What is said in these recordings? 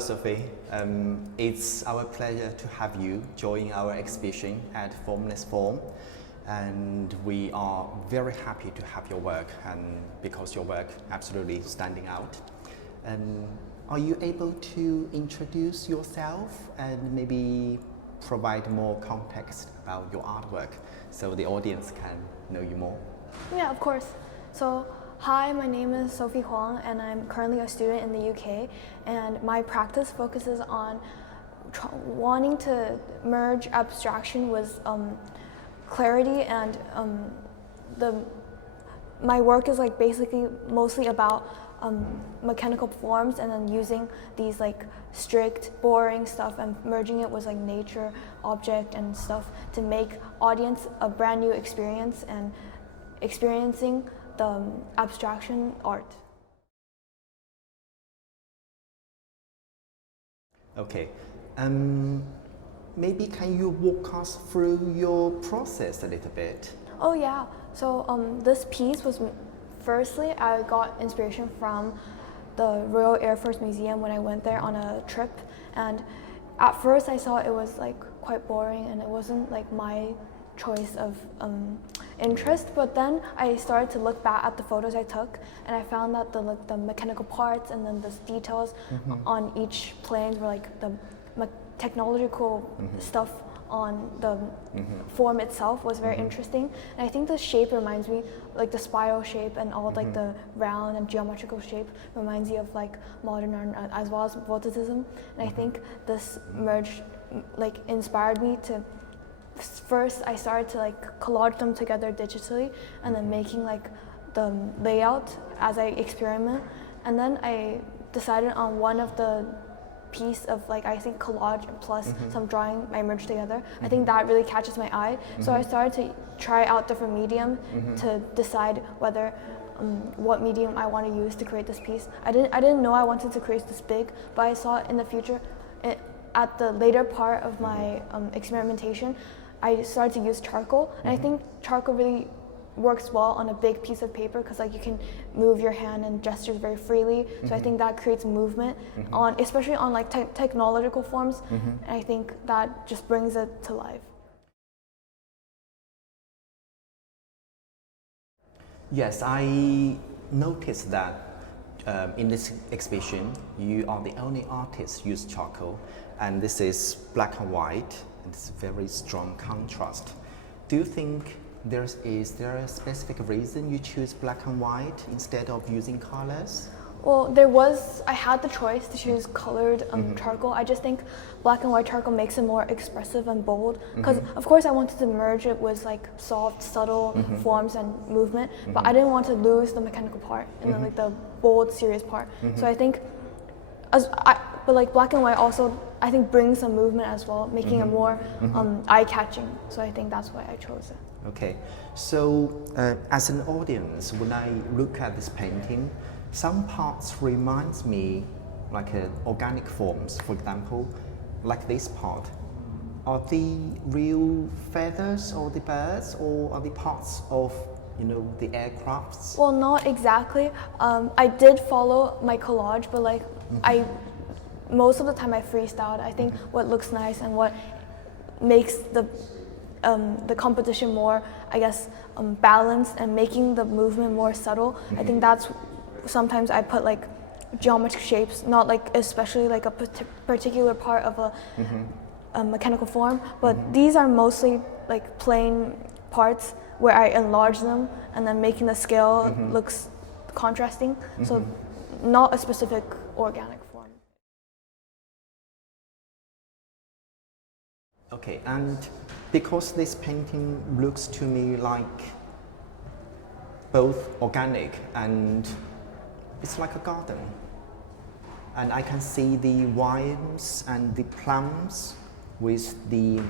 Sophie. It's our pleasure to have you join our exhibition at Formless Form. And we are very happy to have your work, and because your work absolutely standing out. Are you able to introduce yourself and maybe provide more context about your artwork so the audience can know you more? Yeah, of course. So, hi, my name is Sophie Huang, and I'm currently a student in the UK. And my practice focuses on wanting to merge abstraction with clarity, and my work is like basically mostly about mechanical forms, and then using these like strict, boring stuff and merging it with like nature, object, and stuff to make audience a brand new experience and experiencing the abstraction art. Okay. Maybe can you walk us through your process a little bit? Oh yeah, so this piece was, firstly, I got inspiration from the Royal Air Force Museum when I went there on a trip, and at first I saw it was like quite boring and it wasn't like my choice of interest, but then I started to look back at the photos I took, and I found that the mechanical parts and then the details on each plane were like the technological stuff on the form itself was very interesting. And I think the shape reminds me, like the spiral shape and all like the round and geometrical shape reminds me of like modern art as well as Voticism. And I think this merge like inspired me to, first I started to like collage them together digitally and then making like the layout as I experiment. And then I decided on one of the piece of like I think collage plus some drawing I merged together. I think that really catches my eye. So I started to try out different medium to decide whether what medium I want to use to create this piece. I didn't know I wanted to create this big, but I saw in the future, at the later part of my experimentation, I started to use charcoal, and I think charcoal really works well on a big piece of paper because like you can move your hand and gestures very freely. So I think that creates movement on, especially on like technological forms, and I think that just brings it to life. Yes, I noticed that in this exhibition, you are the only artist use charcoal, and this is black and white, and it's a very strong contrast. Do you think is there a specific reason you choose black and white instead of using colors? Well, I had the choice to choose colored charcoal. I just think black and white charcoal makes it more expressive and bold. Because of course I wanted to merge it with like soft, subtle forms and movement, but I didn't want to lose the mechanical part and then like the bold, serious part. So I think, but like black and white also I think brings some movement as well, making it more eye-catching. So I think that's why I chose it. Okay, so as an audience, when I look at this painting, some parts reminds me like organic forms. For example, like this part. Are the real feathers or the birds, or are the parts of the aircrafts? Well, not exactly. I did follow my collage, but like most of the time I freestyled. I think what looks nice and what makes the composition more, I guess, balanced and making the movement more subtle. I think that's sometimes I put like geometric shapes, not like especially like a particular part of a mechanical form, but these are mostly like plain parts where I enlarge them and then making the scale looks contrasting. So not a specific organic form. Okay, and because this painting looks to me like both organic and it's like a garden, and I can see the vines and the plums with the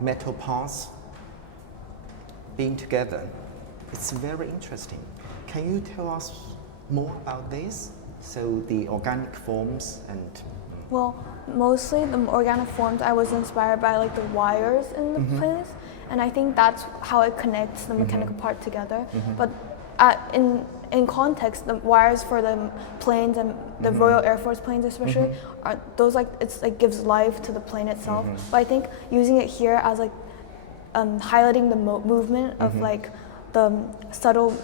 metal parts being together. It's very interesting. Can you tell us more about this? So the organic forms and... Well, mostly the organic forms, I was inspired by like the wires in the place, and I think that's how it connects the mechanical part together. But in context, the wires for the planes and the Royal Air Force planes especially, are those like, it's like gives life to the plane itself. But I think using it here as like highlighting the movement of like the subtle,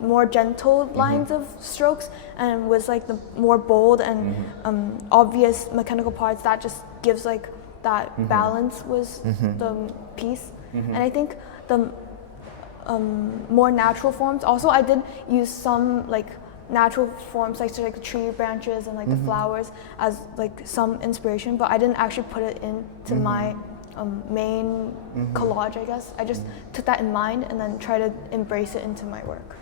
more gentle lines of strokes, and with like the more bold and obvious mechanical parts, that just gives like that balance with the piece. And I think the more natural forms, also I did use some like natural forms like the tree branches and like the flowers as like some inspiration, but I didn't actually put it into my main collage, I guess. I just took that in mind and then try to embrace it into my work.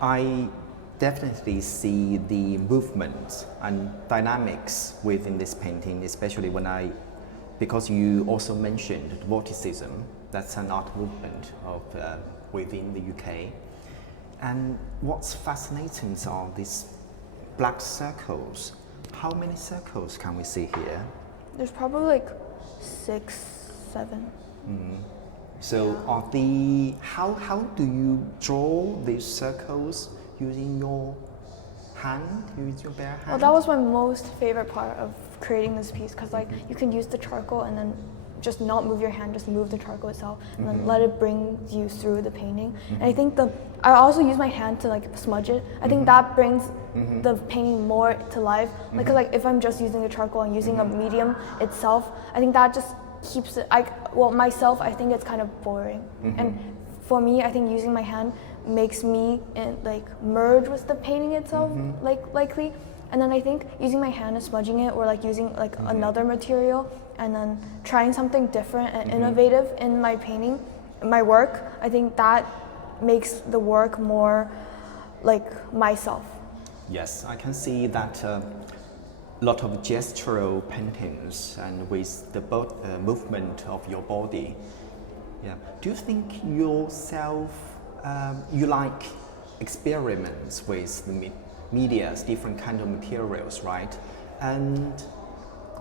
I definitely see the movements and dynamics within this painting, especially because you also mentioned vorticism. That's an art movement of within the UK. And what's fascinating are these black circles. How many circles can we see here? There's probably like 6, 7. So how do you draw these circles using your hand, using your bare hand? Well, that was my most favorite part of creating this piece, because like you can use the charcoal and then just not move your hand, just move the charcoal itself, and then let it bring you through the painting. And I think I also use my hand to like smudge it. I think that brings the painting more to life. Because like if I'm just using the charcoal and using a medium itself, I think that just keeps it. Myself, I think it's kind of boring. And for me, I think using my hand makes me like merge with the painting itself, likely. And then I think using my hand and smudging it, or like using like another material, and then trying something different and innovative in my painting, my work, I think that makes the work more like myself. Yes, I can see that a lot of gestural paintings and with the movement of your body. Yeah. Do you think yourself, you like experiments with the medias, different kind of materials, right? And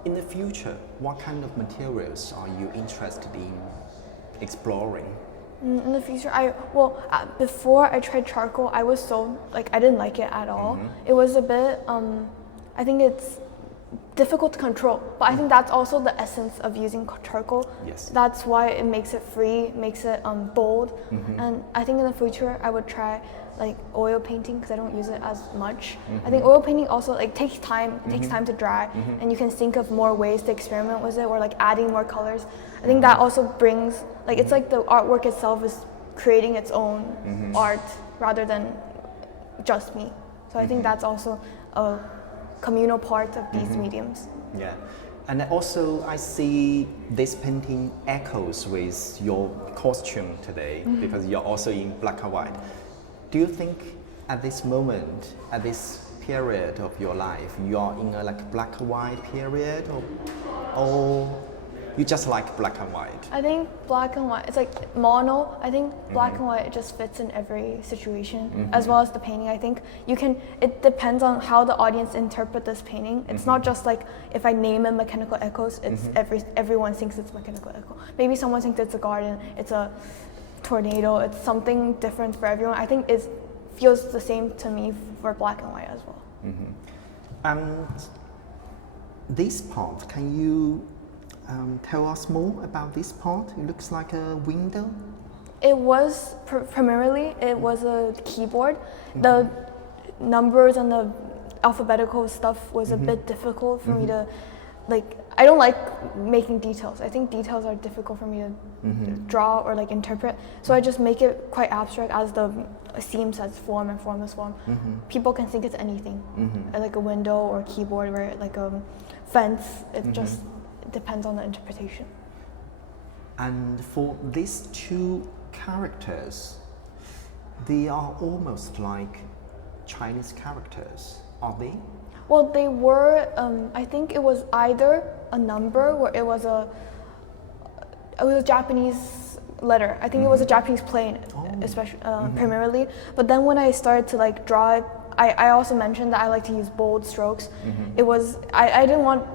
in the future, what kind of materials are you interested in exploring? In the future, before I tried charcoal, I was so like, I didn't like it at all. It was a bit, I think it's difficult to control, but I think that's also the essence of using charcoal. Yes. That's why it makes it free, makes it bold. And I think in the future I would try like oil painting, because I don't use it as much. I think oil painting also like takes time to dry, and you can think of more ways to experiment with it, or like adding more colors. I think that also brings like, it's like the artwork itself is creating its own art rather than just me. So I think that's also a communal part of these mediums. Yeah, and also I see this painting echoes with your costume today, because you're also in black and white. Do you think at this moment, at this period of your life, you are in a like black and white period, or you just like black and white? I think black and white, it's like mono. I think black and white just fits in every situation, as well as the painting. I think it depends on how the audience interpret this painting. It's not just like, if I name it Mechanical Echoes, it's everyone thinks it's Mechanical Echo. Maybe someone thinks it's a garden, it's a tornado, it's something different for everyone. I think it feels the same to me for black and white as well. And this part, can you tell us more about this part? It looks like a window. It was primarily it was a keyboard. The numbers and the alphabetical stuff was a bit difficult for me to like. I don't like making details. I think details are difficult for me to draw or like interpret. So I just make it quite abstract, as the theme says, form and formless form. People can think it's anything, like a window or a keyboard, or like a fence. It just depends on the interpretation. And for these two characters, they are almost like Chinese characters, are they? Well, they were. I think it was either a number, or it was a Japanese letter. I think it was a Japanese plane, especially primarily. But then when I started to like draw it, I also mentioned that I like to use bold strokes. It was I didn't want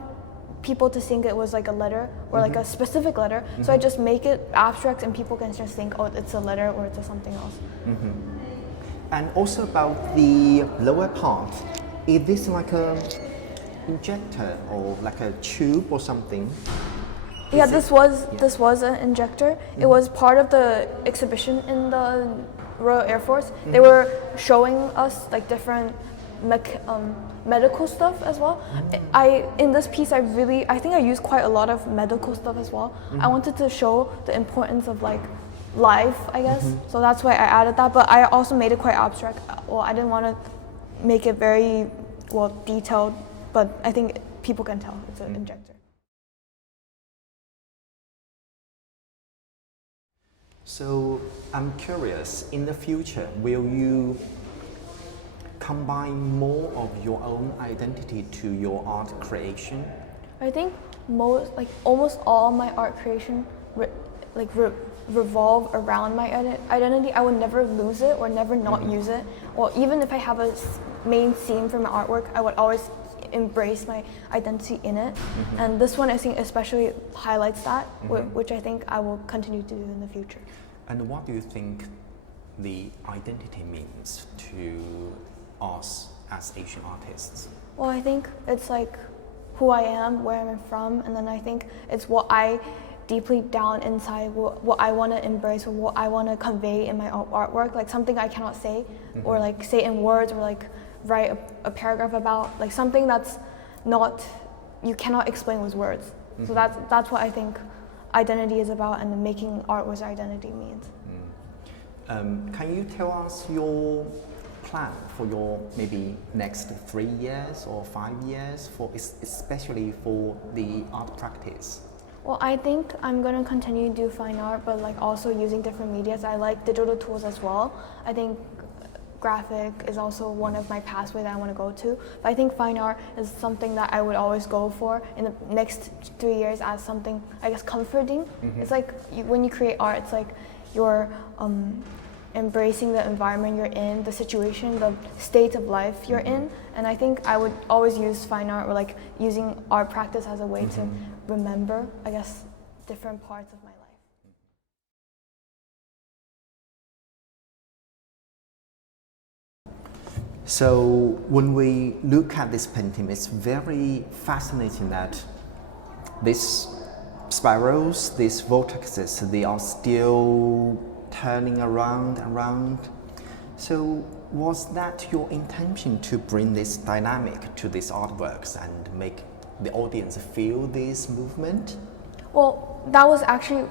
people to think it was like a letter or like a specific letter, so I just make it abstract, and people can just think, oh, it's a letter or it's something else. And also about the lower part, is this like a injector or like a tube or something? Yeah, this was an injector. It was part of the exhibition in the Royal Air Force. They were showing us like different medical stuff as well. In this piece, I think I used quite a lot of medical stuff as well. I wanted to show the importance of like life, I guess. So that's why I added that. But I also made it quite abstract. Well, I didn't want to make it very detailed, but I think people can tell it's an injector. So I'm curious, in the future, will you combine more of your own identity to your art creation? I think almost all my art creation revolve around my identity. I would never lose it or never not use it. Or even if I have a main theme for my artwork, I would always embrace my identity in it. And this one I think especially highlights that, which I think I will continue to do in the future. And what do you think the identity means to us as Asian artists? Well, I think it's like who I am, where I'm from, and then I think it's what I deeply down inside, what I want to embrace or what I want to convey in my artwork, like something I cannot say or like say in words or like write a paragraph about, like something that's not, you cannot explain with words. So that's what I think identity is about, and making art with identity means. Can you tell us your plan for your maybe next 3 years or 5 years, especially for the art practice? Well, I think I'm going to continue to do fine art, but like also using different medias. I like digital tools as well. I think graphic is also one of my pathways that I want to go to. But I think fine art is something that I would always go for in the next 3 years as something, I guess, comforting. It's like when you create art, it's like you're embracing the environment you're in, the situation, the state of life you're in. And I think I would always use fine art or like using art practice as a way to remember, I guess, different parts of my life. So when we look at this painting, it's very fascinating that these spirals, these vortexes, they are still turning around and around. So was that your intention to bring this dynamic to these artworks and make the audience feel this movement? Well, that was actually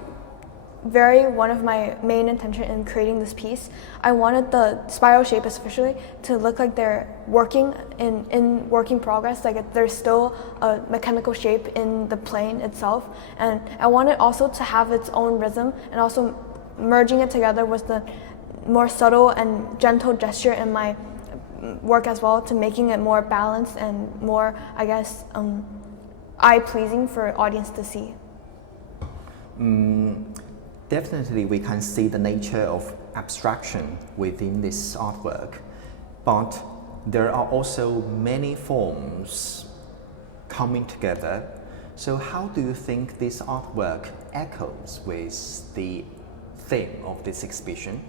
one of my main intention in creating this piece. I wanted the spiral shape especially to look like they're working in working progress, like there's still a mechanical shape in the plane itself. And I wanted also to have its own rhythm, and also merging it together with the more subtle and gentle gesture in my work as well, to making it more balanced and more, I guess, eye-pleasing for audience to see. Definitely we can see the nature of abstraction within this artwork, but there are also many forms coming together. So how do you think this artwork echoes with the theme of this exhibition?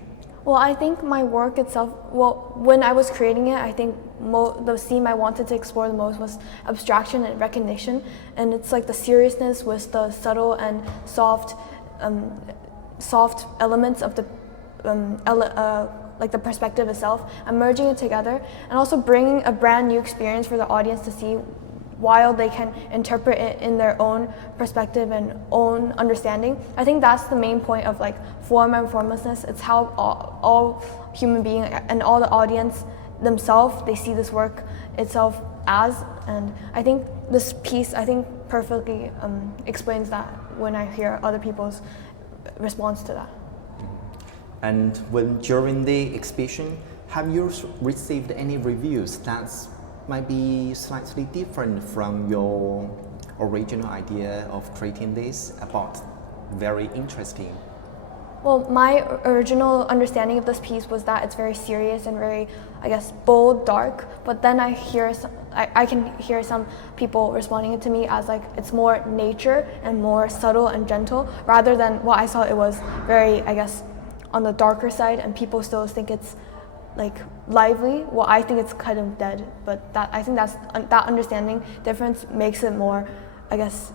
Well, I think my work itself, when I was creating it, I think the theme I wanted to explore the most was abstraction and recognition, and it's like the seriousness with the subtle and soft elements of the like the perspective itself. I'm merging it together and also bringing a brand new experience for the audience to see, while they can interpret it in their own perspective and own understanding. I think that's the main point of like form and formlessness. It's how all human beings and all the audience themselves, they see this work itself as. And I think this piece, perfectly explains that when I hear other people's response to that. And during the exhibition, have you received any reviews that might be slightly different from your original idea of creating this, about very interesting? Well, my original understanding of this piece was that it's very serious and very, I guess, bold, dark. But then I can hear some people responding to me as like it's more nature and more subtle and gentle, rather than what I saw it was very, I guess, on the darker side, and people still think it's like lively, well, I think it's kind of dead. But I think that understanding difference makes it more, I guess,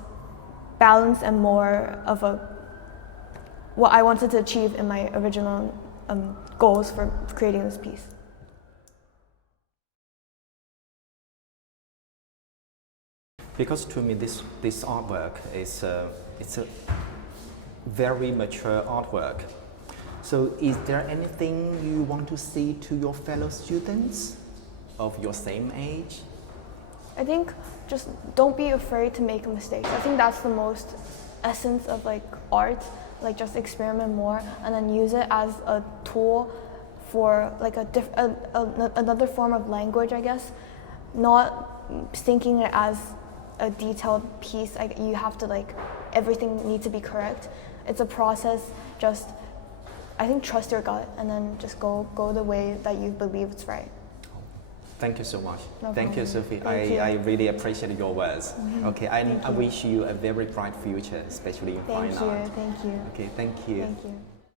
balanced and more of what I wanted to achieve in my original goals for creating this piece. Because to me, this artwork is it's a very mature artwork. So is there anything you want to say to your fellow students of your same age? I think just don't be afraid to make mistakes. I think that's the most essence of like art. Like just experiment more and then use it as a tool for like another form of language, I guess. Not thinking it as a detailed piece. You have to like, everything needs to be correct. It's a process. Just, I think, trust your gut and then just go the way that you believe it's right. Thank you so much. No Thank you, problem. Sophie. Thank you. I really appreciate your words. Mm-hmm. Okay, I wish you a very bright future, especially in fine art. Thank you. Okay, thank you. Thank you.